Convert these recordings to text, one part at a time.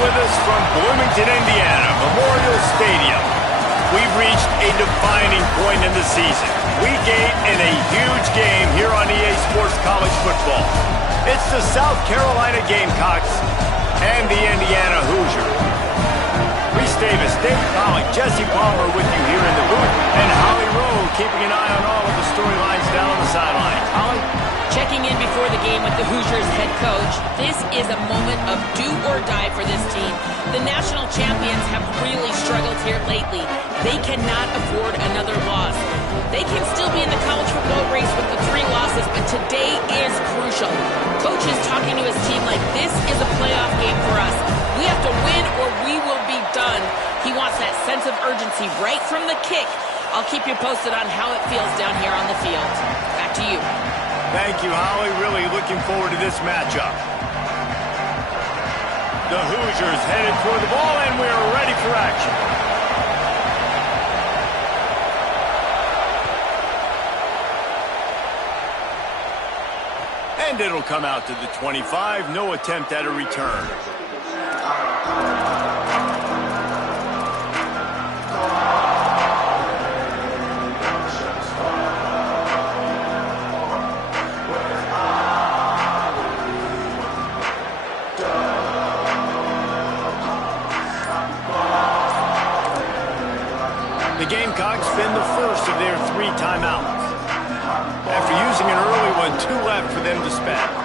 with us from Bloomington, Indiana, Memorial Stadium. We've reached a defining point in the season. Week 8 in a huge game here on EA Sports College Football. It's the South Carolina Gamecocks and the Indiana Hoosiers. Reese Davis, Dave Pollock, Jesse Palmer with you here in the booth, and Holly Rowe keeping an eye on all of the storylines down on the sideline. Holly? Checking in before the game with the Hoosiers head coach. This is a moment of do or die for this team. The national champions have really struggled here lately. They cannot afford another loss. They can still be in the college football race with the 3 losses, but today is crucial. Coach is talking to his team like this is a playoff game for us. We have to win or we will be done. He wants that sense of urgency right from the kick. I'll keep you posted on how it feels down here on the field. Back to you. Thank you, Holly. Really looking forward to this matchup. The Hoosiers headed toward the ball, and we're ready for action. And it'll come out to the 25. No attempt at a return. The Gamecocks spend the first of their 3 timeouts. After using an early one, 2 left for them to spend.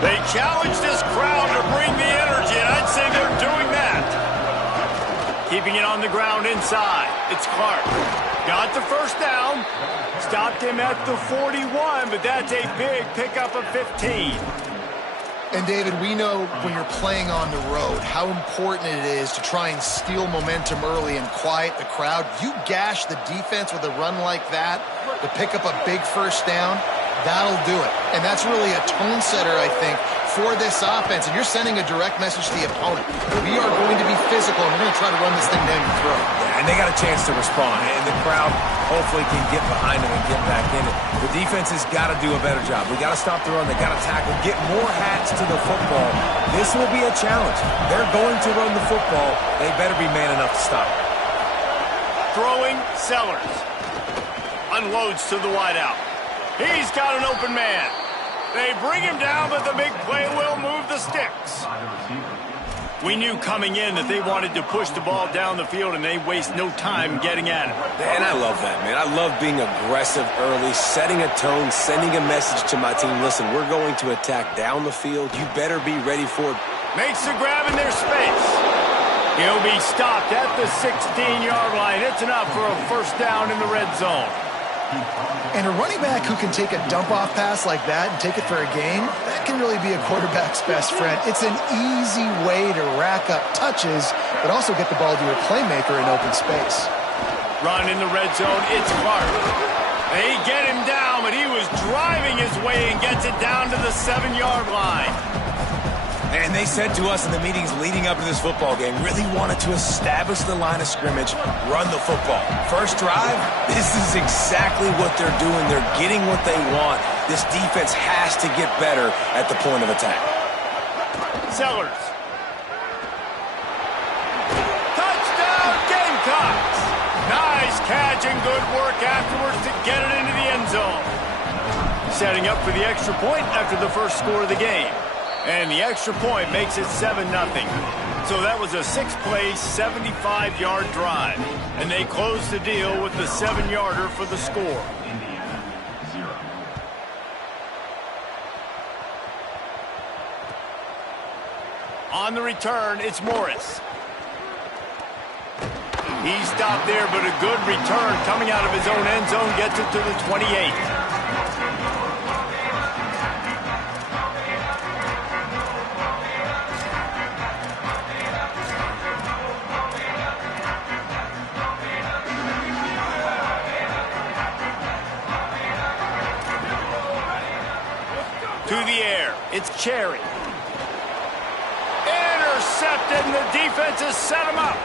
They challenge this crowd to bring the energy, and I'd say they're doing that. Keeping it on the ground inside. It's Clark. Got the first down. Stopped him at the 41, but that's a big pickup of 15. And, David, we know when you're playing on the road how important it is to try and steal momentum early and quiet the crowd. You gash the defense with a run like that to pick up a big first down, that'll do it. And that's really a tone setter, I think, for this offense. And you're sending a direct message to the opponent. We are going to be physical, and we're going to try to run this thing down your throat. Yeah, and they got a chance to respond. And the crowd hopefully can get behind them and get back in it. The defense has got to do a better job. We got to stop the run. They got to tackle, get more hats to the football. This will be a challenge. They're going to run the football. They better be man enough to stop it. Throwing Sellers. Unloads to the wideout. He's got an open man. They bring him down, but the big play will move the sticks. We knew coming in that they wanted to push the ball down the field, and they waste no time getting at it. And I love that, man. I love being aggressive early, setting a tone, sending a message to my team. Listen, we're going to attack down the field. You better be ready for it. Makes the grab in their space. He'll be stopped at the 16-yard line. It's enough for a first down in the red zone. And a running back who can take a dump-off pass like that and take it for a gain, that can really be a quarterback's best friend. It's an easy way to rack up touches, but also get the ball to your playmaker in open space. Run in the red zone, it's Clark. They get him down, but he was driving his way and gets it down to the 7-yard line. And they said to us in the meetings leading up to this football game, really wanted to establish the line of scrimmage, run the football. First drive, this is exactly what they're doing. They're getting what they want. This defense has to get better at the point of attack. Sellers. Touchdown, Gamecocks. Nice catch and good work afterwards to get it into the end zone. Setting up for the extra point after the first score of the game. And the extra point makes it 7-0. So that was a 6-play, 75-yard drive. And they closed the deal with the 7-yarder for the score. On the return, it's Morris. He stopped there, but a good return coming out of his own end zone gets it to the 28. through the air. It's Cherry. Intercepted, and the defense has set him up.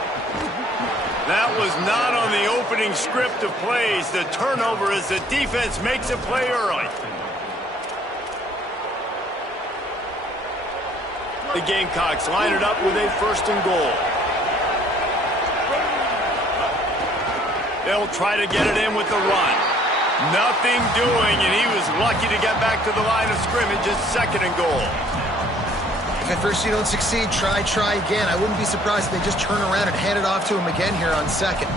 That was not on the opening script of plays. The turnover as the defense makes a play early. The Gamecocks line it up with a 1st and goal. They'll try to get it in with the run. Nothing doing, and he was lucky to get back to the line of scrimmage at 2nd and goal. If at first you don't succeed, try again. I wouldn't be surprised if they just turn around and hand it off to him again here on 2nd.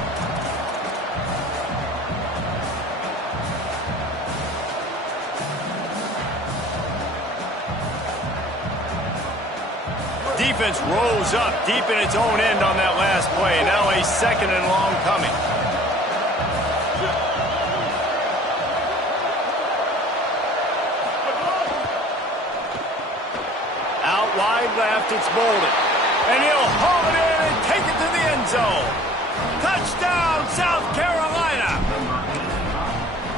Defense rose up deep in its own end on that last play. Now a 2nd and long coming. Out wide left, it's Bolden. And he'll haul it in and take it to the end zone. Touchdown, South Carolina!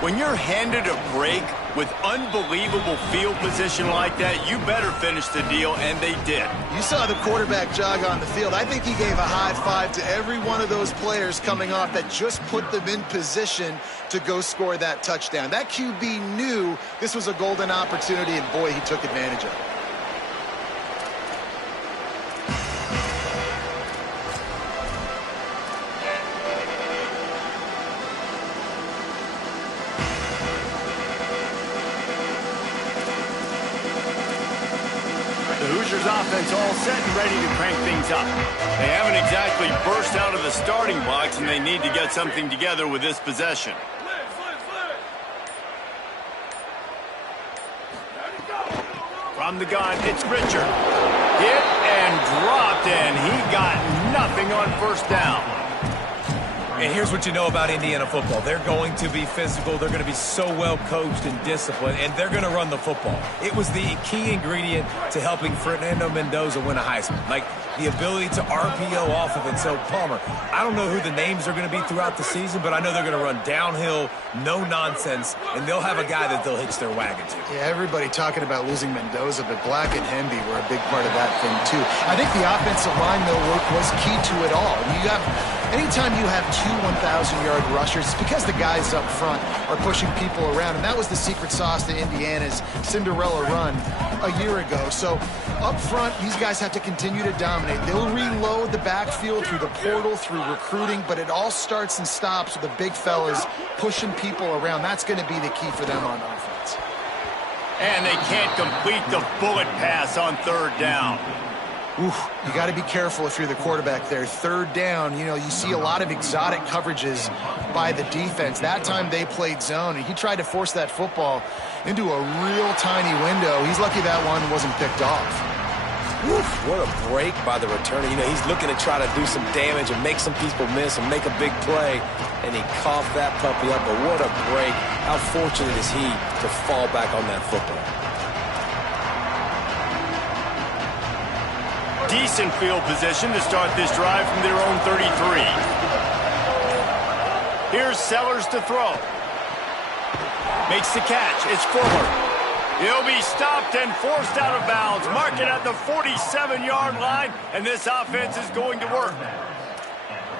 When you're handed a break with unbelievable field position like that, you better finish the deal, and they did. You saw the quarterback jog on the field. I think he gave a high five to every one of those players coming off that just put them in position to go score that touchdown. That QB knew this was a golden opportunity, and boy, he took advantage of it. Offense all set and ready to crank things up. They haven't exactly burst out of the starting blocks, and they need to get something together with this possession. From the gun, it's Richard. Hit and dropped, and he got nothing on 1st down. And here's what you know about Indiana football. They're going to be physical. They're going to be so well coached and disciplined, and they're going to run the football. It was the key ingredient to helping Fernando Mendoza win a Heisman. Like the ability to RPO off of it. So, Palmer, I don't know who the names are going to be throughout the season, but I know they're going to run downhill, no nonsense, and they'll have a guy that they'll hitch their wagon to. Yeah, everybody talking about losing Mendoza, but Black and Hemby were a big part of that thing, too. I think the offensive line, though, was key to it all. Anytime you have two 1,000-yard rushers, it's because the guys up front are pushing people around, and that was the secret sauce to Indiana's Cinderella run a year ago. So up front, these guys have to continue to dominate. They'll reload the backfield through the portal, through recruiting, but it all starts and stops with the big fellas pushing people around. That's going to be the key for them on offense. And they can't complete the bullet pass on 3rd down. Oof, you got to be careful if you're the quarterback there. 3rd down, you see a lot of exotic coverages by the defense. That time they played zone, and he tried to force that football into a real tiny window. He's lucky that one wasn't picked off. Oof, what a break by the returner. He's looking to try to do some damage and make some people miss and make a big play, and he coughed that puppy up. But what a break. How fortunate is he to fall back on that football. Decent field position to start this drive from their own 33. Here's Sellers to throw. Makes the catch. It's Fuller. He'll be stopped and forced out of bounds. Mark it at the 47-yard line, and this offense is going to work.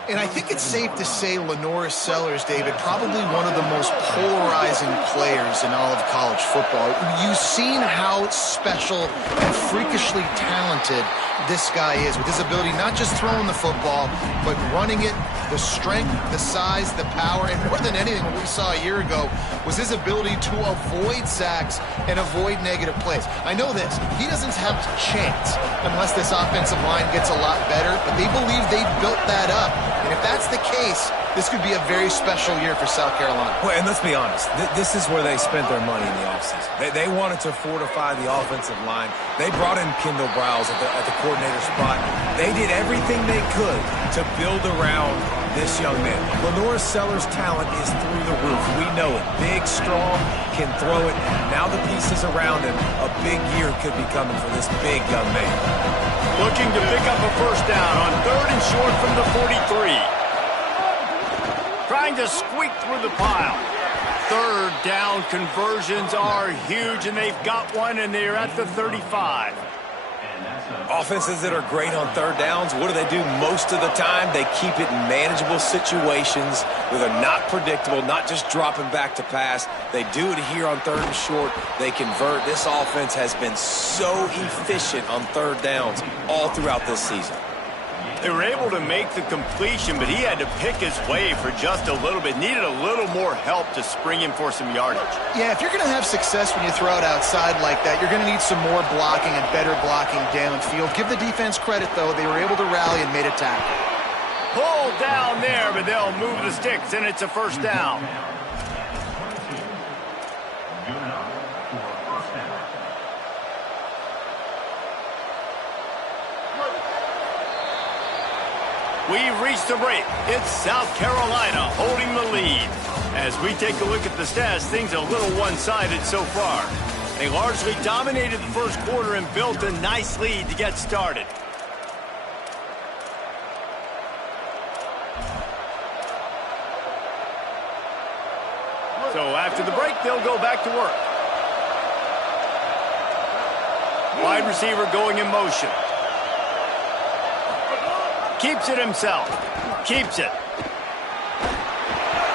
And I think it's safe to say Lenoris Sellers, David, probably one of the most polarizing players in all of college football. You've seen how special and freakishly talented this guy is with his ability not just throwing the football, but running it, the strength, the size, the power, and more than anything, what we saw a year ago was his ability to avoid sacks and avoid negative plays. I know this. He doesn't have a chance unless this offensive line gets a lot better, but they believe they've built that up. And if that's the case, this could be a very special year for South Carolina. Well, and let's be honest, this is where they spent their money in the offseason. They wanted to fortify the offensive line. They brought in Kendall Briles at the coordinator spot. They did everything they could to build around this young man. Lenoris Sellers' talent is through the roof. We know it. Big, strong, can throw it. Now the pieces around him, a big year could be coming for this big young man. Looking to pick up a 1st down on 3rd and short from the 43. Trying to squeak through the pile. Third down conversions are huge, and they've got one, and they're at the 35. Offenses that are great on third downs, what do? Most of the time, they keep it in manageable situations where they're not predictable, not just dropping back to pass. They do it here on third and short. They convert. This offense has been so efficient on third downs all throughout this season. They were able to make the completion, but he had to pick his way for just a little bit. Needed a little more help to spring him for some yardage. Yeah, if you're going to have success when you throw it outside like that, you're going to need some more blocking and better blocking downfield. Give the defense credit, though. They were able to rally and made a tackle. Pulled down there, but they'll move the sticks, and it's a first down. We've reached the break. It's South Carolina holding the lead. As we take a look at the stats, things are a little one-sided so far. They largely dominated the first quarter and built a nice lead to get started. So after the break, they'll go back to work. Wide receiver going in motion. Keeps it himself. Keeps it.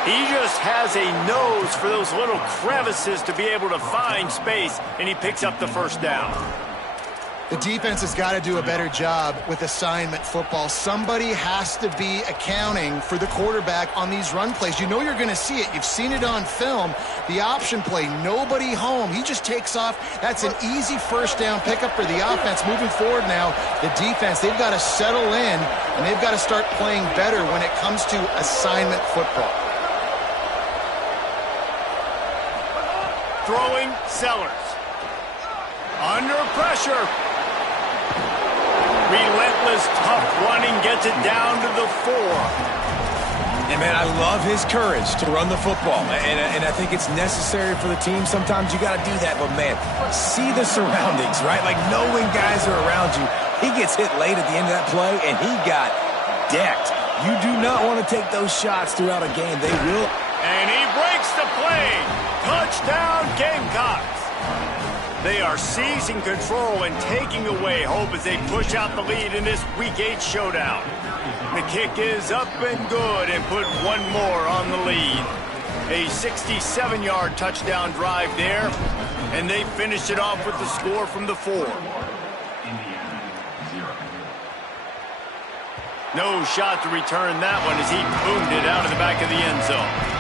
He just has a nose for those little crevices to be able to find space, and he picks up the first down. The defense has got to do a better job with assignment football. Somebody has to be accounting for the quarterback on these run plays. You know you're going to see it. You've seen it on film. The option play, nobody home. He just takes off. That's an easy first down pickup for the offense. Moving forward now, the defense, they've got to settle in, and they've got to start playing better when it comes to assignment football. Throwing Sellers. Under pressure. Relentless, tough running, gets it down to the 4. And, man, I love his courage to run the football. And I think it's necessary for the team. Sometimes you got to do that. But, man, see the surroundings, right? Like, knowing guys are around you. He gets hit late at the end of that play, and he got decked. You do not want to take those shots throughout a game. They will. And he breaks the play. Touchdown, Gamecocks. They are seizing control and taking away hope as they push out the lead in this Week 8 showdown. The kick is up and good and put one more on the lead. A 67-yard touchdown drive there, and they finish it off with the score from the 4. No shot to return that one as he boomed it out of the back of the end zone.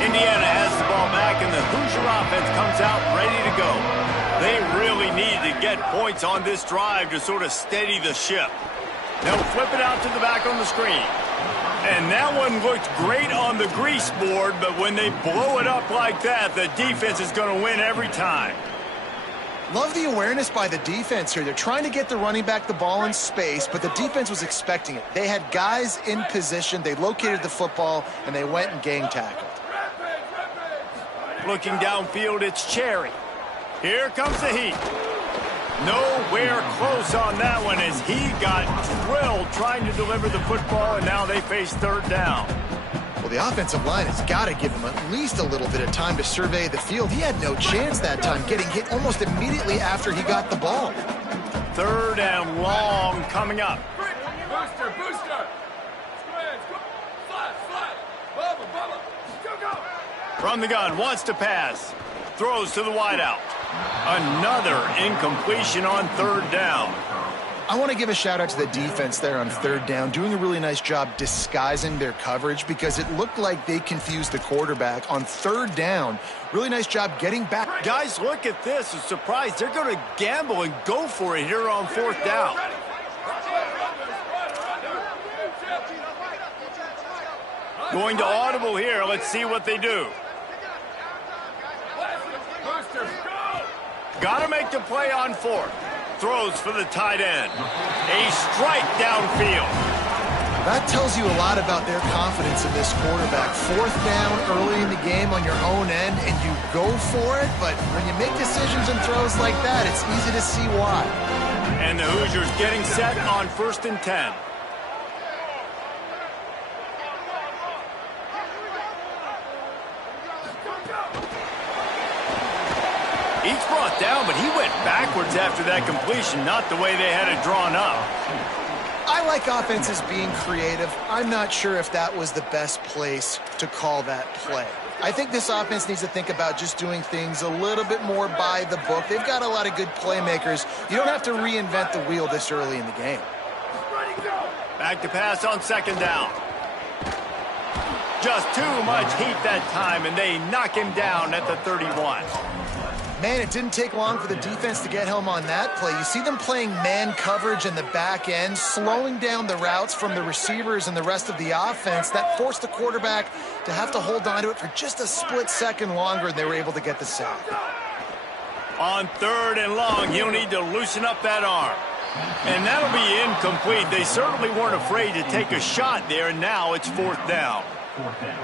Indiana has the ball back, and the Hoosier offense comes out ready to go. They really need to get points on this drive to sort of steady the ship. They'll flip it out to the back on the screen. And that one looked great on the grease board, but when they blow it up like that, the defense is going to win every time. Love the awareness by the defense here. They're trying to get the running back the ball in space, but the defense was expecting it. They had guys in position. They located the football, and they went and gang tackled. Looking downfield, it's Cherry. Here comes the heat. Nowhere close on that one as he got drilled trying to deliver the football, and now they face third down. Well, the offensive line has got to give him at least a little bit of time to survey the field. He had no chance that time, getting hit almost immediately after he got the ball. Third and long coming up. Booster, booster. Slide. Bubba. Go. From the gun, wants to pass. Throws to the wideout. Another incompletion on third down. I want to give a shout out to the defense there on third down, doing a really nice job disguising their coverage because it looked like they confused the quarterback on third down. Really nice job getting back. Guys, look at this. I'm surprised they're going to gamble and go for it here on fourth down. Going to audible here. Let's see what they do. Got to make the play on fourth. Throws for the tight end. A strike downfield. That tells you a lot about their confidence in this quarterback. 4th down early in the game on your own end, and you go for it, but when you make decisions and throws like that, it's easy to see why. And the Hoosiers getting set on 1st and 10. He's brought down, but he went backwards after that completion, not the way they had it drawn up. I like offenses being creative. I'm not sure if that was the best place to call that play. I think this offense needs to think about just doing things a little bit more by the book. They've got a lot of good playmakers. You don't have to reinvent the wheel this early in the game. Back to pass on 2nd down. Just too much heat that time, and they knock him down at the 31. Man, it didn't take long for the defense to get home on that play. You see them playing man coverage in the back end, slowing down the routes from the receivers and the rest of the offense. That forced the quarterback to have to hold on to it for just a split second longer, and they were able to get the sack. On 3rd and long, he'll need to loosen up that arm. And that'll be incomplete. They certainly weren't afraid to take a shot there, and now it's 4th down.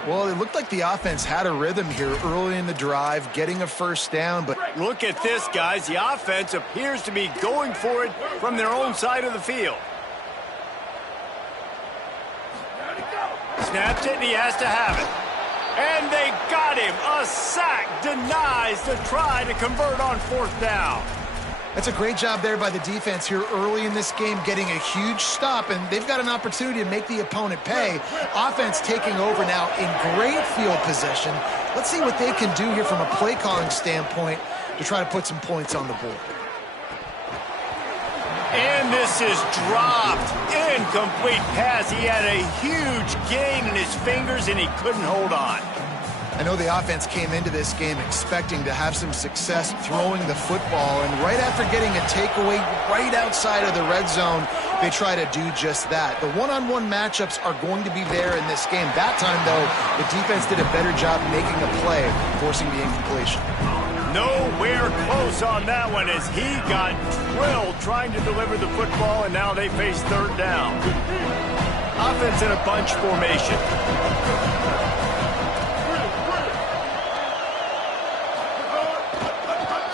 Well, it looked like the offense had a rhythm here early in the drive, getting a 1st down, but look at this, guys. The offense appears to be going for it from their own side of the field. Snaps it, and he has to have it. And they got him. A sack denies the try to convert on 4th down. That's a great job there by the defense here early in this game, getting a huge stop, and they've got an opportunity to make the opponent pay. Offense taking over now in great field possession. Let's see what they can do here from a play calling standpoint to try to put some points on the board. And this is dropped. Incomplete pass. He had a huge gain in his fingers, and he couldn't hold on. I know the offense came into this game expecting to have some success throwing the football, and right after getting a takeaway right outside of the red zone, they try to do just that. The one-on-one matchups are going to be there in this game. That time, though, the defense did a better job making a play, forcing the incompletion. Nowhere close on that one as he got drilled trying to deliver the football, and now they face 3rd down. Offense in a bunch formation.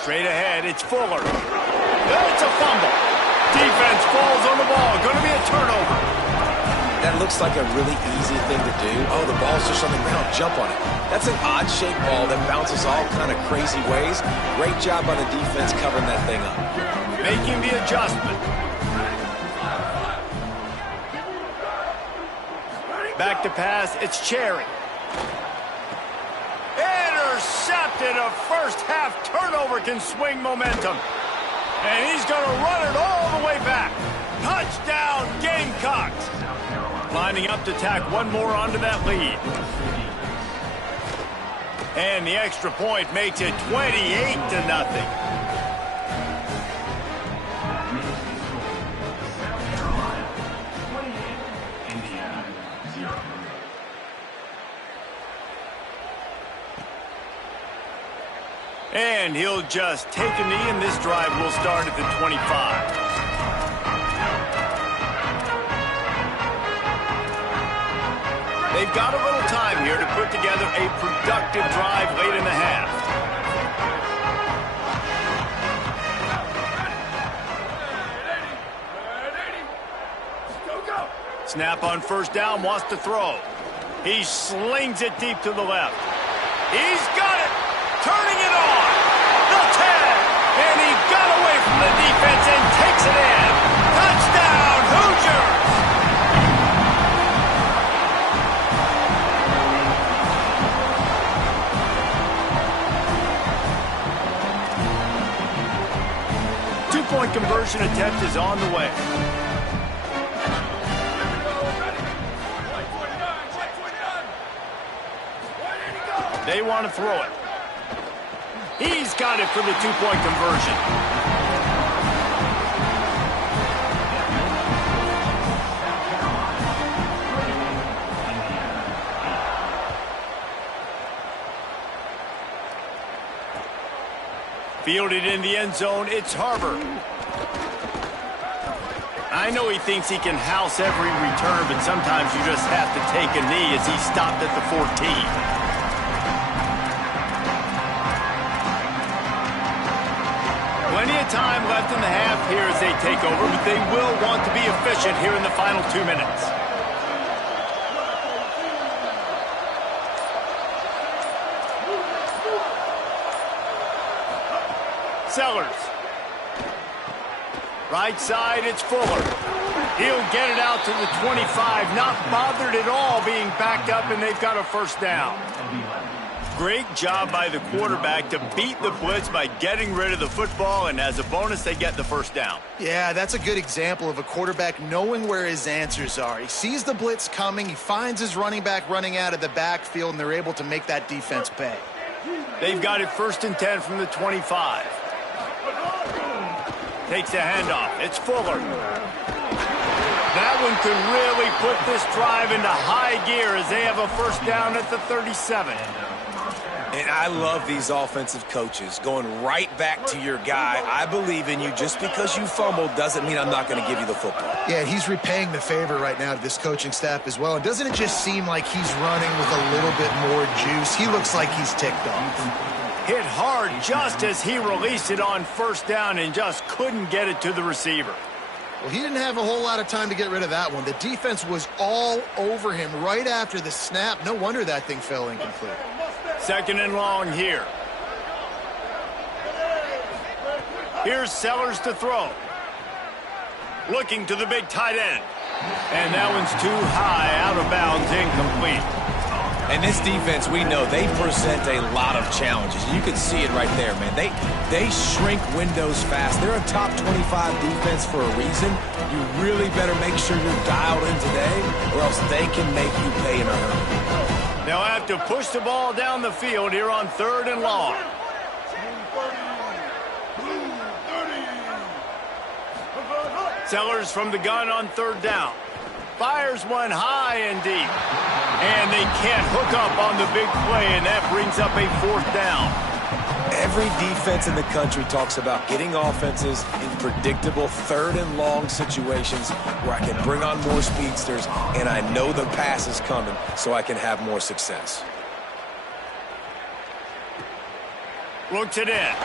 Straight ahead, it's Fuller. It's a fumble. Defense falls on the ball. Going to be a turnover. That looks like a really easy thing to do. Oh, the ball's just on the ground. Jump on it. That's an odd-shaped ball that bounces all kind of crazy ways. Great job by the defense covering that thing up. Making the adjustment. Back to pass, it's Cherry. Intercepted. A first-half turnover can swing momentum. And he's going to run it all the way back. Touchdown, Gamecocks. Lining up to tack one more onto that lead. And the extra point makes it 28-0. And he'll just take a knee, and this drive will start at the 25. They've got a little time here to put together a productive drive late in the half. Snap on 1st down, wants to throw. He slings it deep to the left. He's got it! Turning it on, the 10, and he got away from the defense and takes it in. Touchdown, Hoosiers! 2-point conversion attempt is on the way. They want to throw it. He's got it for the 2-point conversion. Fielded in the end zone, it's Harbor. I know he thinks he can house every return, but sometimes you just have to take a knee as he stopped at the 14. Plenty of time left in the half here as they take over, but they will want to be efficient here in the final 2 minutes. Sellers. Right side, it's Fuller. He'll get it out to the 25, not bothered at all being backed up, and they've got a first down. Great job by the quarterback to beat the blitz by getting rid of the football, and as a bonus, they get the first down. Yeah, that's a good example of a quarterback knowing where his answers are. He sees the blitz coming, he finds his running back running out of the backfield, and they're able to make that defense pay. They've got it 1st and 10 from the 25. Takes the handoff. It's Fuller. That one could really put this drive into high gear as they have a first down at the 37. And I love these offensive coaches going right back to your guy. I believe in you. Just because you fumbled doesn't mean I'm not going to give you the football. Yeah, he's repaying the favor right now to this coaching staff as well. And doesn't it just seem like he's running with a little bit more juice? He looks like he's ticked off. Hit hard just as he released it on first down and just couldn't get it to the receiver. Well, he didn't have a whole lot of time to get rid of that one. The defense was all over him right after the snap. No wonder that thing fell incomplete. 2nd and long here. Here's Sellers to throw. Looking to the big tight end. And that one's too high, out of bounds, incomplete. And this defense, we know, they present a lot of challenges. You can see it right there, man. They shrink windows fast. They're a top 25 defense for a reason. You really better make sure you're dialed in today, or else they can make you pay in a hurry. They'll have to push the ball down the field here on 3rd and long. Sellers from the gun on 3rd down. Fires one high and deep. And they can't hook up on the big play, and that brings up a 4th down. Every defense in the country talks about getting offenses in predictable 3rd and long situations where I can bring on more speedsters, and I know the pass is coming, so I can have more success. Looks it in.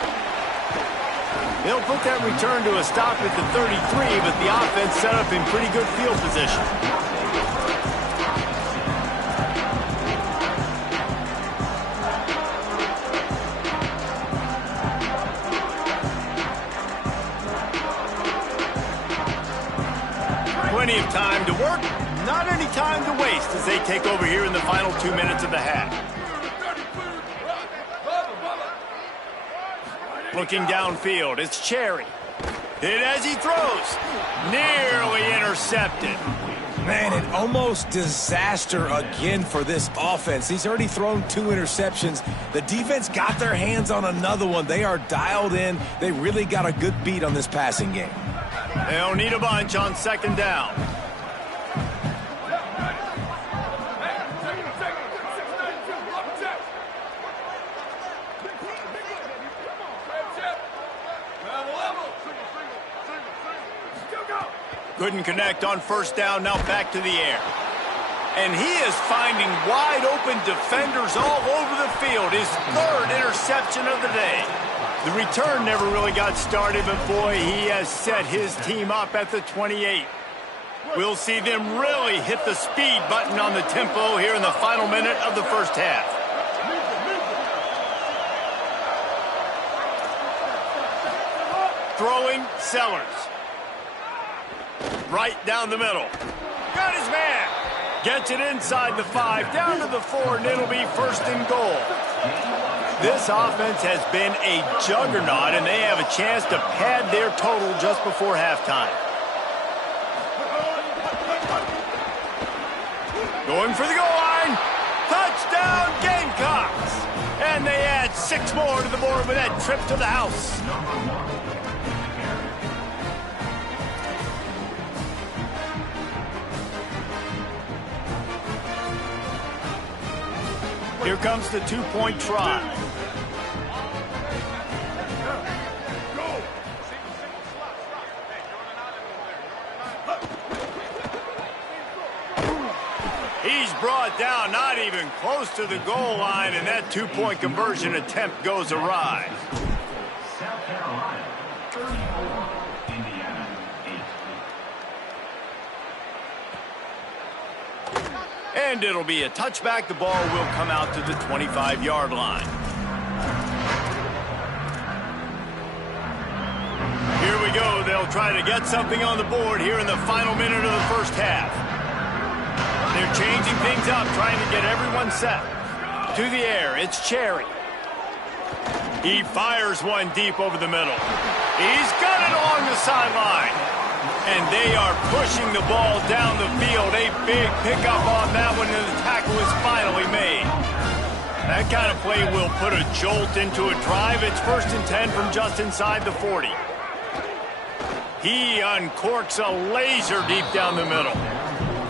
They'll put that return to a stop at the 33, but the offense set up in pretty good field position. Plenty of time to work, not any time to waste as they take over here in the final 2 minutes of the half. Looking downfield, it's Cherry. Hit as he throws. Nearly intercepted. Man, an almost disaster again for this offense. He's already thrown 2 interceptions. The defense got their hands on another one. They are dialed in. They really got a good beat on this passing game. They'll need a bunch on 2nd down. Couldn't connect on 1st down, now back to the air. And he is finding wide open defenders all over the field. His 3rd interception of the day. The return never really got started, but boy, he has set his team up at the 28. We'll see them really hit the speed button on the tempo here in the final minute of the first half. Throwing, Sellers. Right down the middle. Got his man. Gets it inside the 5, down to the 4, and it'll be 1st and goal. This offense has been a juggernaut, and they have a chance to pad their total just before halftime. Going for the goal line. Touchdown, Gamecocks. And they add 6 more to the board with that trip to the house. Here comes the 2-point try. brought down, not even close to the goal line, and that two-point conversion attempt goes awry. South Carolina, 34, Indiana, 8. And it'll be a touchback. The ball will come out to the 25-yard line. Here we go. They'll try to get something on the board here in the final minute of the first half. They're changing things up, trying to get everyone set. To the air, it's Cherry. He fires one deep over the middle. He's got it along the sideline. And they are pushing the ball down the field. A big pickup on that one, and the tackle is finally made. That kind of play will put a jolt into a drive. It's 1st and 10 from just inside the 40. He uncorks a laser deep down the middle.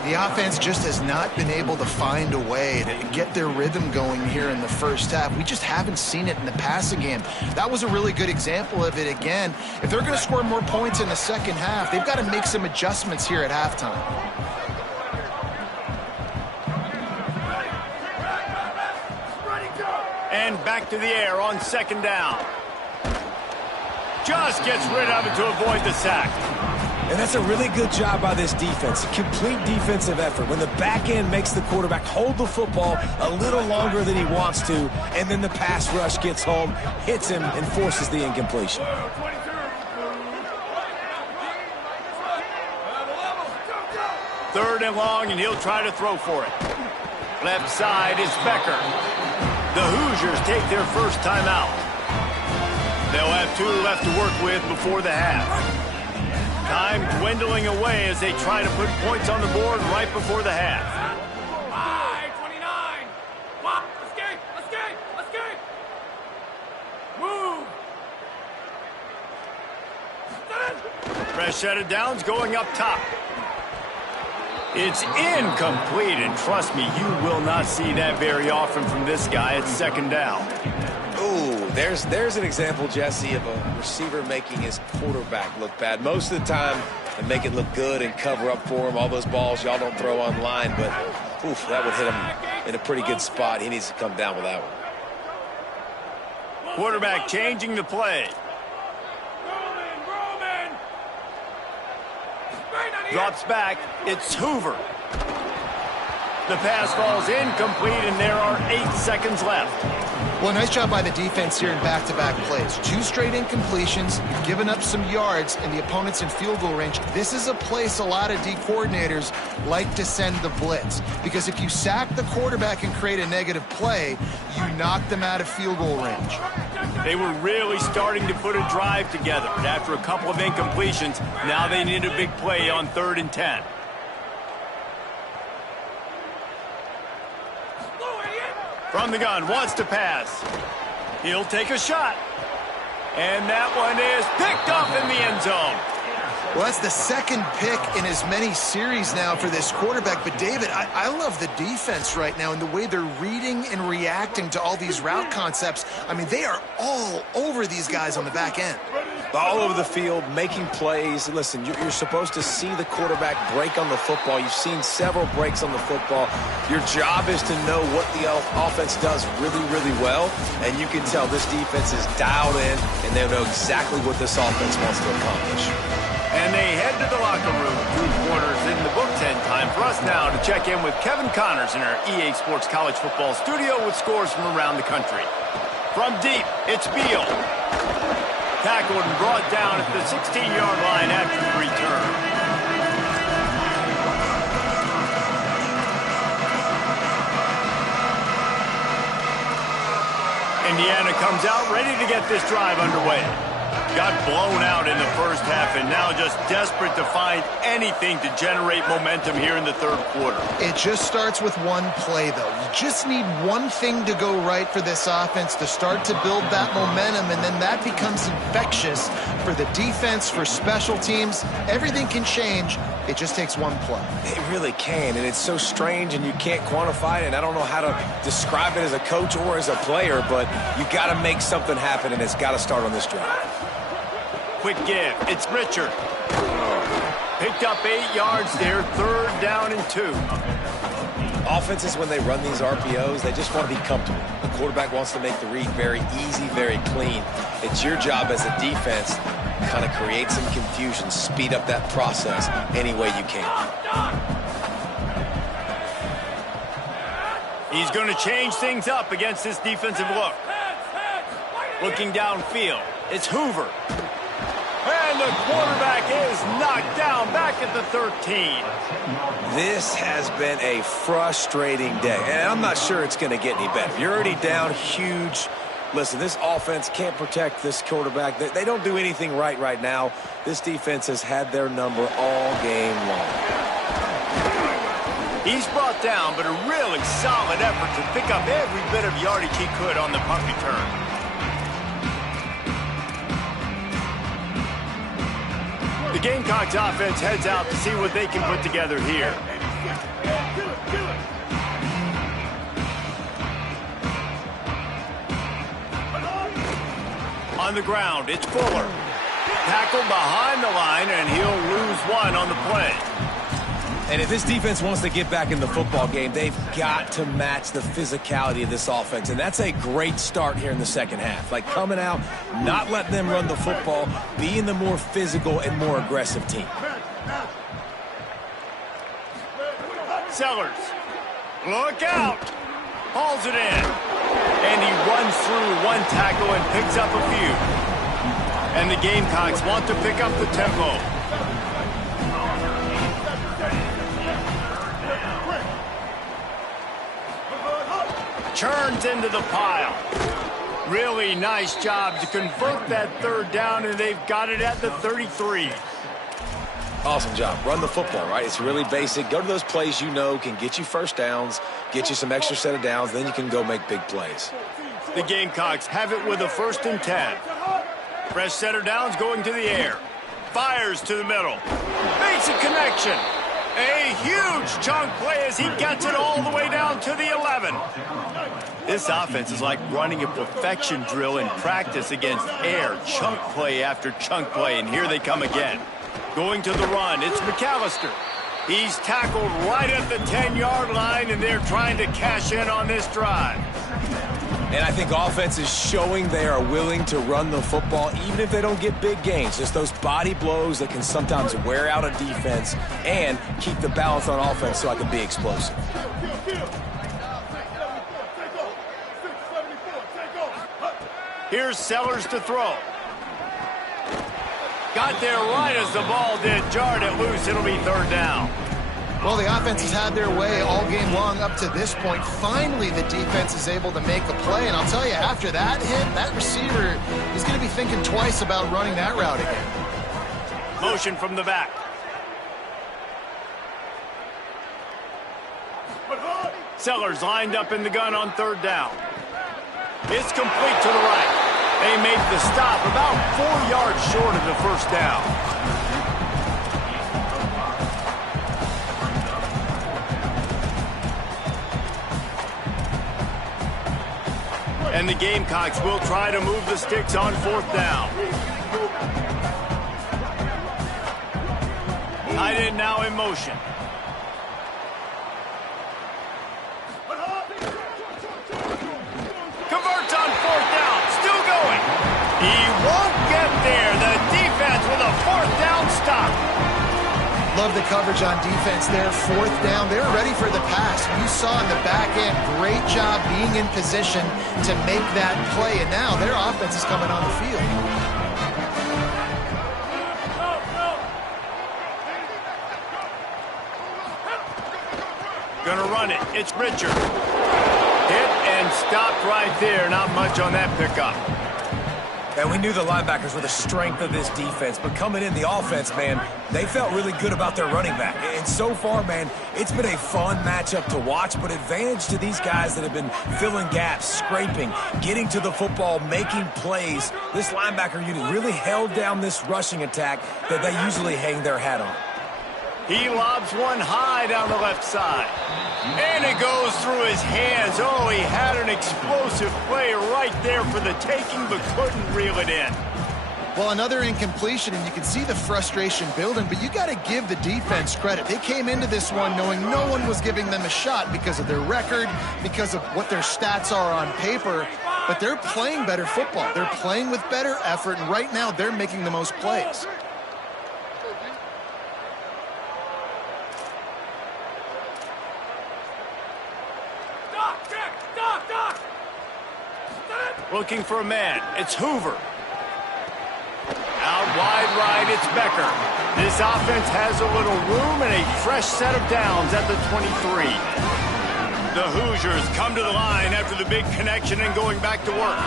The offense just has not been able to find a way to get their rhythm going here in the first half. We just haven't seen it in the passing game. That was a really good example of it again. If they're going to score more points in the second half, they've got to make some adjustments here at halftime. And back to the air on 2nd down. Just gets rid of it to avoid the sack. And that's a really good job by this defense. A complete defensive effort. When the back end makes the quarterback hold the football a little longer than he wants to, and then the pass rush gets home, hits him, and forces the incompletion. 3rd and long, and he'll try to throw for it. Left side is Becker. The Hoosiers take their first timeout. They'll have 2 left to work with before the half. Time dwindling away as they try to put points on the board right before the half. 29. Escape. Move. Fresh set of downs going up top. It's incomplete, and trust me, you will not see that very often from this guy at 2nd down. Ooh, there's an example, Jesse, of a receiver making his quarterback look bad. Most of the time, they make it look good and cover up for him. All those balls y'all don't throw on line, but oof, that would hit him in a pretty good spot. He needs to come down with that one. Quarterback changing the play. Drops back. It's Hoover. The pass falls incomplete, and there are 8 seconds left. Well, nice job by the defense here in back-to-back plays. 2 straight incompletions, you've given up some yards, and the opponent's in field goal range. This is a place a lot of D coordinators like to send the blitz, because if you sack the quarterback and create a negative play, you knock them out of field goal range. They were really starting to put a drive together, but after a couple of incompletions, now they need a big play on 3rd and 10. From the gun, wants to pass. He'll take a shot. And that one is picked up in the end zone. Well, that's the 2nd pick in as many series now for this quarterback. But, David, I love the defense right now and the way they're reading and reacting to all these route concepts. I mean, they are all over these guys on the back end. All over the field, making plays. Listen, you're supposed to see the quarterback break on the football. You've seen several breaks on the football. Your job is to know what the offense does really, really well. And you can tell this defense is dialed in, and they know exactly what this offense wants to accomplish. And they head to the locker room. 2 quarters in the books, and time for us now to check in with Kevin Connors in our EA Sports College Football studio with scores from around the country. From deep, it's Beal. Tackled and brought down at the 16-yard line after the return. Indiana comes out ready to get this drive underway. Got blown out in the first half and now just desperate to find anything to generate momentum here in the 3rd quarter. It just starts with one play, though. You just need one thing to go right for this offense to start to build that momentum, and then that becomes infectious for the defense, for special teams. Everything can change. It just takes one play. It really can, and it's so strange, and you can't quantify it, and I don't know how to describe it as a coach or as a player, but you got to make something happen, and it's got to start on this drive. Quick give. It's Richard. Picked up 8 yards there. 3rd down and 2. Offenses, when they run these RPOs, they just want to be comfortable. The quarterback wants to make the read very easy, very clean. It's your job as a defense to kind of create some confusion, speed up that process any way you can. He's going to change things up against this defensive look. Looking downfield, it's Hoover. And the quarterback is knocked down back at the 13. This has been a frustrating day, and I'm not sure it's going to get any better. You're already down huge. Listen, this offense can't protect this quarterback. They don't do anything right now. This defense has had their number all game long. He's brought down, but a really solid effort to pick up every bit of yardage he could on the punt return. The Gamecocks offense heads out to see what they can put together here. On the ground, it's Fuller. Tackled behind the line, and he'll lose one on the play. And if this defense wants to get back in the football game, they've got to match the physicality of this offense. And that's a great start here in the second half. Like coming out, not letting them run the football, being the more physical and more aggressive team. Sellers, look out. Hauls it in. And he runs through one tackle and picks up a few. And the Gamecocks want to pick up the tempo. Turns into the pile. Really nice job to convert that third down, and they've got it at the 33. Awesome job. Run the football, right? It's really basic. Go to those plays you know can get you first downs, get you some extra set of downs, then you can go make big plays. The Gamecocks have it with a 1st and 10. Fresh set of downs going to the air. Fires to the middle. Makes a connection. A huge chunk play as he gets it all the way down to the 11. This offense is like running a perfection drill in practice against air. Chunk play after chunk play, and here they come again. Going to the run, it's McAllister. He's tackled right at the 10-yard line, and they're trying to cash in on this drive. And I think offense is showing they are willing to run the football, even if they don't get big gains. Just those body blows that can sometimes wear out a defense and keep the balance on offense so I can be explosive. Here's Sellers to throw. Got there right as the ball did. Jarred it loose. It'll be 3rd down. Well, the offense has had their way all game long up to this point. Finally, the defense is able to make a play. And I'll tell you, after that hit, that receiver is going to be thinking twice about running that route again. Motion from the back. Sellers lined up in the gun on 3rd down. It's complete to the right. They make the stop about 4 yards short of the 1st down. And the Gamecocks will try to move the sticks on 4th down. Tight end now in motion. Converts on 4th down. Still going. He won't get there. The defense with a 4th down stop. Love the coverage on defense there. 4th down. They're ready for the pass. You saw in the back end, great job being in position to make that play. And now their offense is coming on the field. Gonna run it. It's Richard. Hit and stopped right there. Not much on that pickup. And we knew the linebackers were the strength of this defense, but coming in the offense, man, they felt really good about their running back. And so far, man, it's been a fun matchup to watch, but advantage to these guys that have been filling gaps, scraping, getting to the football, making plays. This linebacker unit really held down this rushing attack that they usually hang their hat on. He lobs one high down the left side. And it goes through his hands. Oh, he had an explosive play right there for the taking, but couldn't reel it in. Well, another incompletion, and you can see the frustration building, but you got to give the defense credit. They came into this one knowing no one was giving them a shot because of their record, because of what their stats are on paper, but they're playing better football. They're playing with better effort, and right now they're making the most plays. Looking for a man. It's Hoover. Out wide right, it's Becker. This offense has a little room and a fresh set of downs at the 23. The Hoosiers come to the line after the big connection and going back to work.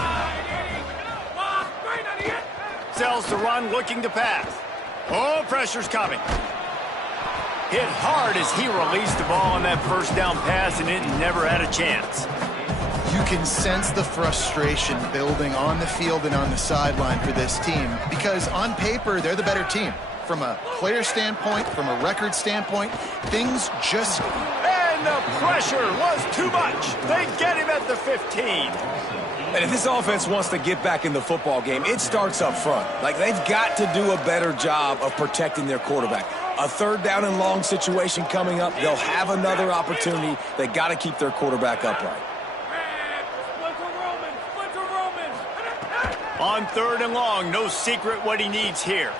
Sells to run, looking to pass. Oh, pressure's coming. Hit hard as he released the ball on that first down pass, and it never had a chance. You can sense the frustration building on the field and on the sideline for this team because on paper, they're the better team. From a player standpoint, from a record standpoint, things just... And the pressure was too much. They get him at the 15. And if this offense wants to get back in the football game, it starts up front. Like, they've got to do a better job of protecting their quarterback. A third down and long situation coming up, they'll have another opportunity. They got to keep their quarterback upright. On third and long, no secret what he needs here.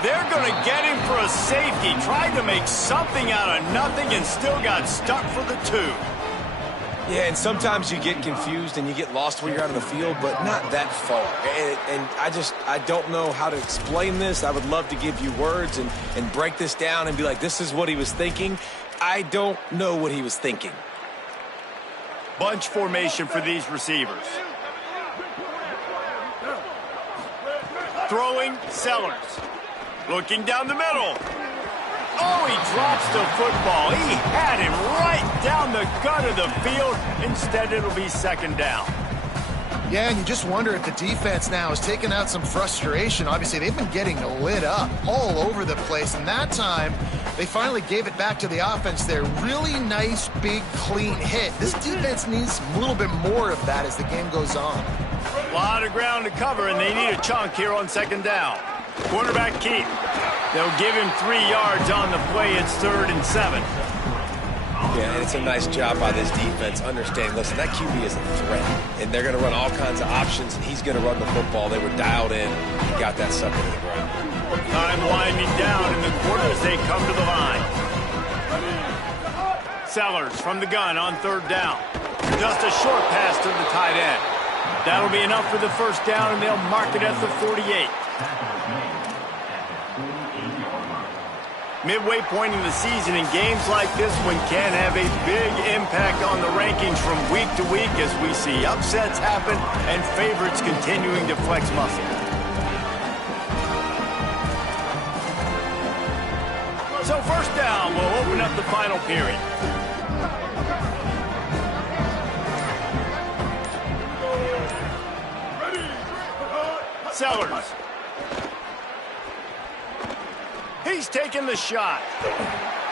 They're going to get him for a safety. Tried to make something out of nothing and still got stuck for the 2. Yeah, and sometimes you get confused and you get lost when you're out of the field, but not that far. And I don't know how to explain this. I would love to give you words and break this down and be like, this is what he was thinking. I don't know what he was thinking. Bunch formation for these receivers. Throwing, Sellers. Looking down the middle. Oh, he drops the football. He had him right down the gut of the field. Instead, it'll be second down. Yeah, and you just wonder if the defense now is taking out some frustration. Obviously, they've been getting lit up all over the place, and that time, they finally gave it back to the offense there. Really nice, big, clean hit. This defense needs a little bit more of that as the game goes on. A lot of ground to cover, and they need a chunk here on second down. Quarterback keep. They'll give him 3 yards on the play. It's 3rd and 7. Yeah, and it's a nice job by this defense. Understand, listen, that QB is a threat, and they're going to run all kinds of options, and he's going to run the football. They were dialed in. He got that sucker to the ground. Time winding down in the quarter as they come to the line. Sellers from the gun on 3rd down. Just a short pass to the tight end. That'll be enough for the first down, and they'll mark it at the 48. Midway point in the season, in games like this one can have a big impact on the rankings from week to week as we see upsets happen and favorites continuing to flex muscle. So first down will open up the final period. Sellers. He's taking the shot.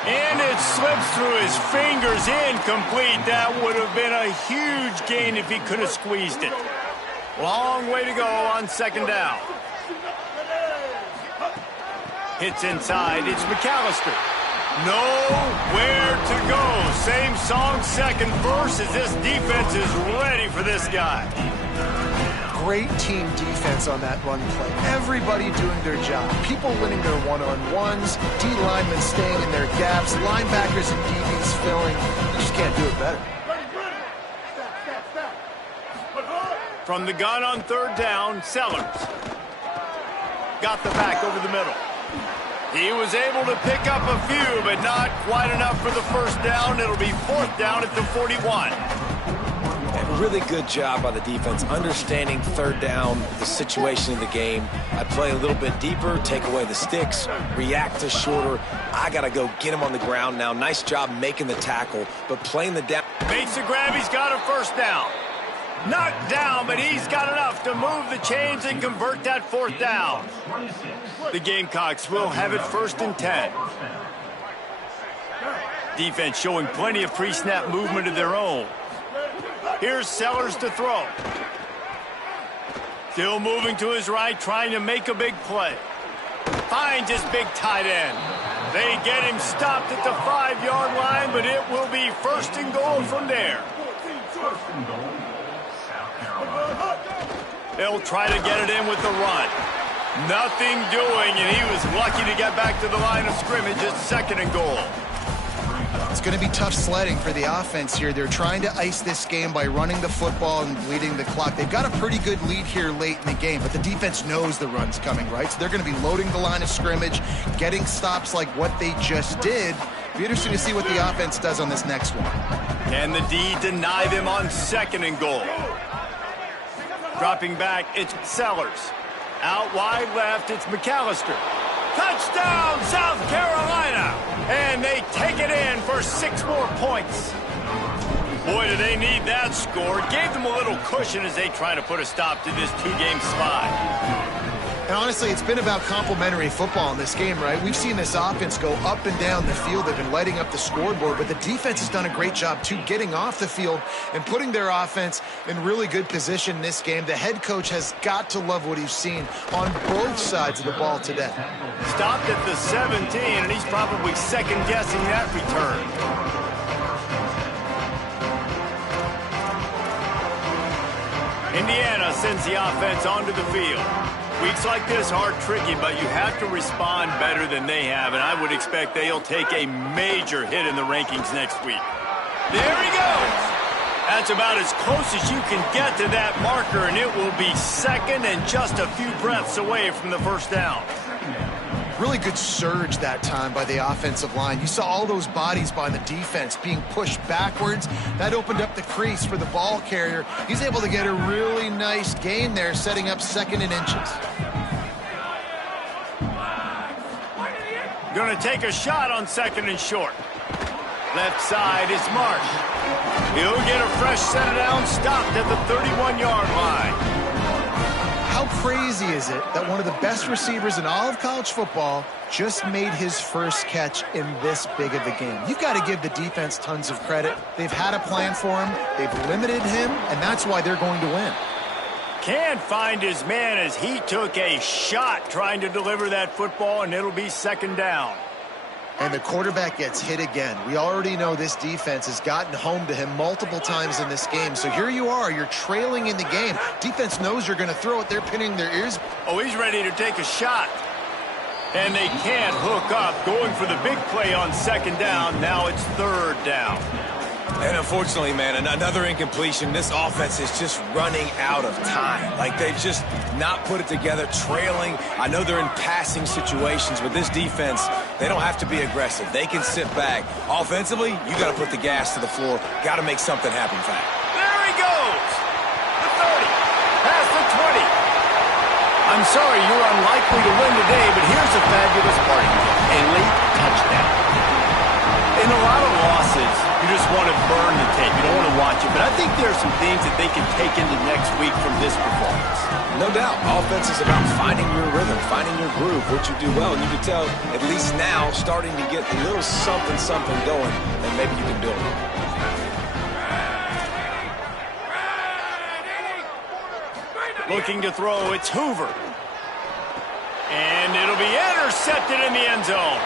And it slips through his fingers, incomplete. That would have been a huge gain if he could have squeezed it. Long way to go on second down. Hits inside. It's McAllister. Nowhere to go. Same song, second verse, as this defense is ready for this guy. Great team defense on that run play. Everybody doing their job. People winning their one-on-ones, D linemen staying in their gaps, linebackers and DBs filling. You just can't do it better. From the gun on 3rd down, Sellers. Got the back over the middle. He was able to pick up a few, but not quite enough for the first down. It'll be 4th down at the 41. Really good job by the defense, understanding 3rd down, the situation of the game. I play a little bit deeper, take away the sticks, react to shorter. I got to go get him on the ground now. Nice job making the tackle, but playing the down. Makes the grab. He's got a first down. Knocked down, but he's got enough to move the chains and convert that 4th down. The Gamecocks will have it 1st and 10. Defense showing plenty of pre-snap movement of their own. Here's Sellers to throw. Still moving to his right, trying to make a big play. Finds his big tight end. They get him stopped at the 5-yard line, but it will be 1st and goal from there. First and goal, South Carolina. They'll try to get it in with the run. Nothing doing, and he was lucky to get back to the line of scrimmage at 2nd and goal. It's going to be tough sledding for the offense here. They're trying to ice this game by running the football and bleeding the clock. They've got a pretty good lead here late in the game, but the defense knows the run's coming, right? So they're going to be loading the line of scrimmage, getting stops like what they just did. Be interesting to see what the offense does on this next one. Can the D deny them on 2nd and goal? Dropping back, it's Sellers. Out wide left, it's McAllister. Touchdown, South Carolina! And they take it in for 6 more points. Boy, do they need that score. Gave them a little cushion as they try to put a stop to this 2-game slide. And honestly, it's been about complementary football in this game, right? We've seen this offense go up and down the field. They've been lighting up the scoreboard, but the defense has done a great job, too, getting off the field and putting their offense in really good position in this game. The head coach has got to love what he's seen on both sides of the ball today. Stopped at the 17, and he's probably second-guessing that return. Indiana sends the offense onto the field. Weeks like this are tricky, but you have to respond better than they have, and I would expect they'll take a major hit in the rankings next week. There he goes. That's about as close as you can get to that marker, and it will be 2nd and just a few breaths away from the 1st down. Really good surge that time by the offensive line. You saw all those bodies by the defense being pushed backwards. That opened up the crease for the ball carrier. He's able to get a really nice gain there, setting up 2nd and inches. Going to take a shot on 2nd and short. Left side is Marsh. He'll get a fresh set down, stopped at the 31-yard line. How crazy is it that one of the best receivers in all of college football just made his first catch in this big of a game? You've got to give the defense tons of credit. They've had a plan for him. They've limited him, and that's why they're going to win. Can't find his man as he took a shot trying to deliver that football, and it'll be 2nd down. And the quarterback gets hit again. We already know this defense has gotten home to him multiple times in this game. So here you are. You're trailing in the game. Defense knows you're going to throw it. They're pinning their ears. Oh, he's ready to take a shot. And they can't hook up. Going for the big play on 2nd down. Now it's 3rd down. And unfortunately, man, another incompletion. This offense is just running out of time. Like, they've just not put it together, trailing. I know they're in passing situations, but this defense, they don't have to be aggressive. They can sit back. Offensively, you got to put the gas to the floor. Got to make something happen fast. There he goes. The 30. Past the 20. I'm sorry you're unlikely to win today, but here's a fabulous party. A late touchdown. In a lot of losses, you just want to burn the tape. You don't want to watch it. But I think there are some things that they can take into next week from this performance. No doubt. Offense is about finding your rhythm, finding your groove, what you do well. And you can tell, at least now, starting to get a little something going, and maybe you can build it. Looking to throw, it's Hoover. And it'll be intercepted in the end zone.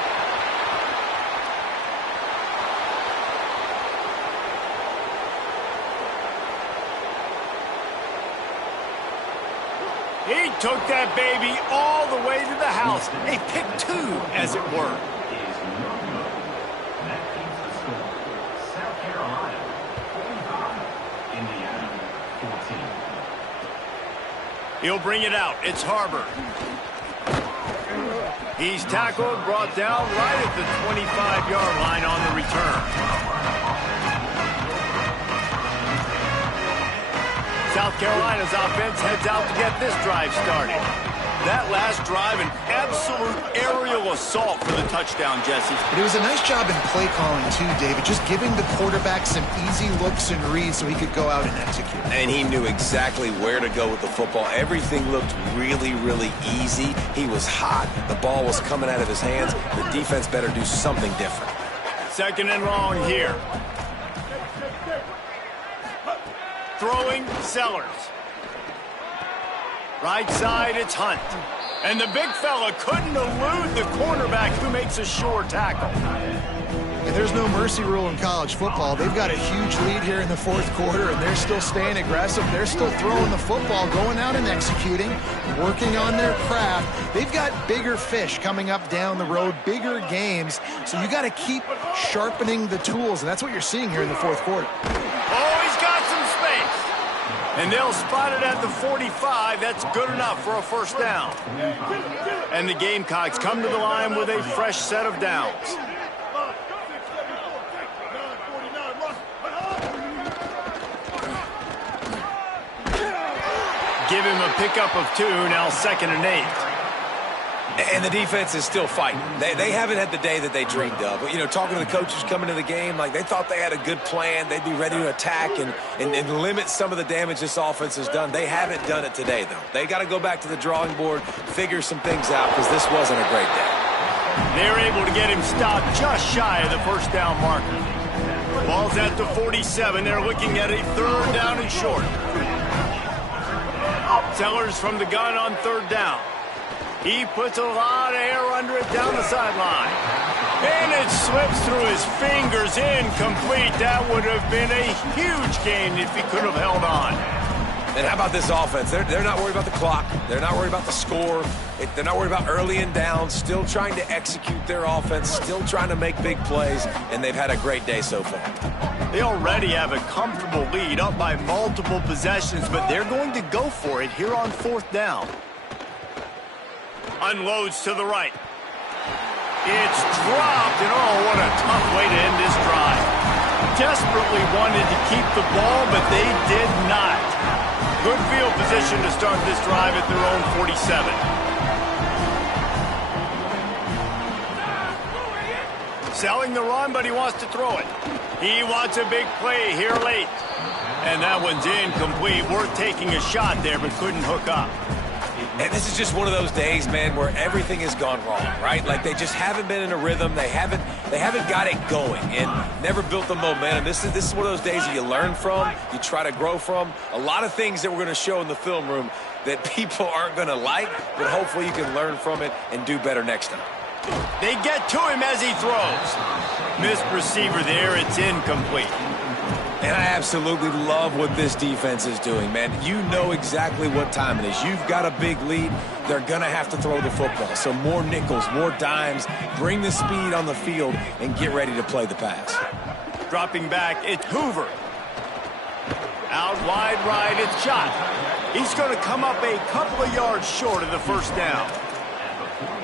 He took that baby all the way to the house. A pick 2, as it were. Is no good. That keeps the score. South Carolina, 45. Indiana, 14. He'll bring it out. It's Harbor. He's tackled, brought down right at the 25-yard line on the return. South Carolina's offense heads out to get this drive started. That last drive, an absolute aerial assault for the touchdown, Jesse. But it was a nice job in play calling, too, David, just giving the quarterback some easy looks and reads so he could go out and execute. And he knew exactly where to go with the football. Everything looked really, really easy. He was hot. The ball was coming out of his hands. The defense better do something different. 2nd and long here. Throwing, Sellers. Right side, it's Hunt. And the big fella couldn't elude the cornerback who makes a sure tackle. And there's no mercy rule in college football. They've got a huge lead here in the fourth quarter, and they're still staying aggressive. They're still throwing the football, going out and executing, working on their craft. They've got bigger fish coming up down the road, bigger games. So you got to keep sharpening the tools, and that's what you're seeing here in the fourth quarter. Oh, he's got some space. And they'll spot it at the 45. That's good enough for a first down. And the Gamecocks come to the line with a fresh set of downs. Give him a pickup of 2, now 2nd and 8. And the defense is still fighting. They haven't had the day that they dreamed of. But, you know, talking to the coaches coming to the game, like they thought they had a good plan. They'd be ready to attack and limit some of the damage this offense has done. They haven't done it today, though. They got to go back to the drawing board, figure some things out, because this wasn't a great day. They're able to get him stopped just shy of the first down marker. Ball's at the 47. They're looking at a 3rd down and short. Sellers from the gun on 3rd down. He puts a lot of air under it down the sideline. And it slips through his fingers, incomplete. That would have been a huge gain if he could have held on. And how about this offense? They're not worried about the clock. They're not worried about the score. They're not worried about early and down. Still trying to execute their offense. Still trying to make big plays. And they've had a great day so far. They already have a comfortable lead, up by multiple possessions, but they're going to go for it here on 4th down. Unloads to the right. It's dropped, and oh, what a tough way to end this drive. Desperately wanted to keep the ball, but they did not. Good field position to start this drive at their own 47. Selling the run, but he wants to throw it. He wants a big play here late. And that one's incomplete. Worth taking a shot there, but couldn't hook up. And this is just one of those days, man, where everything has gone wrong, right? Like they just haven't been in a rhythm. They haven't got it going and never built the momentum. This is one of those days that you learn from, you try to grow from. A lot of things that we're going to show in the film room that people aren't going to like, but hopefully you can learn from it and do better next time. They get to him as he throws. Missed receiver there. It's incomplete. And I absolutely love what this defense is doing, man. You know exactly what time it is. You've got a big lead. They're going to have to throw the football. So more nickels, more dimes, bring the speed on the field, and get ready to play the pass. Dropping back, it's Hoover. Out wide right, it's Shot. He's going to come up a couple of yards short of the first down.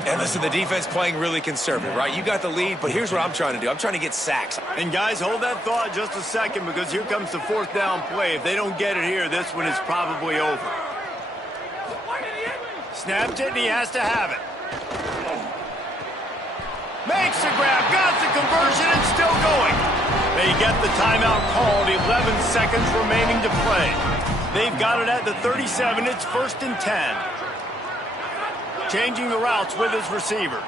And listen, the defense playing really conservative, right? You got the lead, but here's what I'm trying to do. I'm trying to get sacks. And guys, hold that thought just a second, because here comes the 4th down play. If they don't get it here, this one is probably over. Snapped it, and he has to have it. Makes the grab, got the conversion, and still going. They get the timeout called, 11 seconds remaining to play. They've got it at the 37, it's 1st and 10. Changing the routes with his receivers.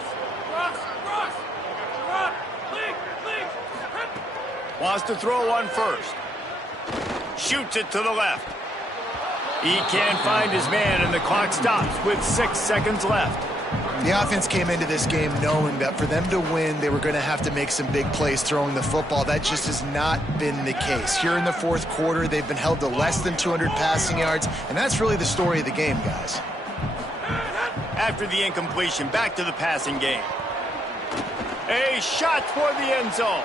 Wants to throw one first. Shoots it to the left. He can't find his man, and the clock stops with 6 seconds left. The offense came into this game knowing that for them to win, they were going to have to make some big plays throwing the football. That just has not been the case. Here in the fourth quarter, they've been held to less than 200 passing yards, and that's really the story of the game, guys. After the incompletion, back to the passing game. A shot toward the end zone.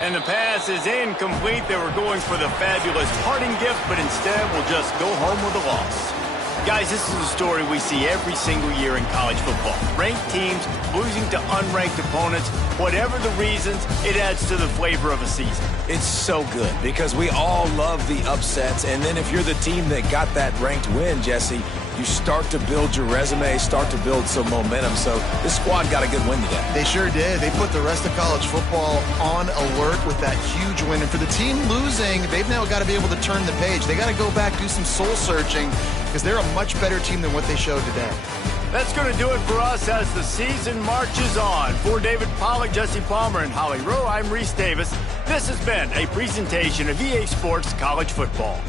And the pass is incomplete. They were going for the fabulous parting gift, but instead will just go home with a loss. Guys, this is a story we see every single year in college football. Ranked teams losing to unranked opponents. Whatever the reasons, it adds to the flavor of a season. It's so good because we all love the upsets. And then if you're the team that got that ranked win, Jesse, you start to build your resume, start to build some momentum. So this squad got a good win today. They sure did. They put the rest of college football on alert with that huge win. And for the team losing, they've now got to be able to turn the page. They got to go back, do some soul searching, because they're a much better team than what they showed today. That's going to do it for us as the season marches on. For David Pollack, Jesse Palmer, and Holly Rowe, I'm Reese Davis. This has been a presentation of EA Sports College Football.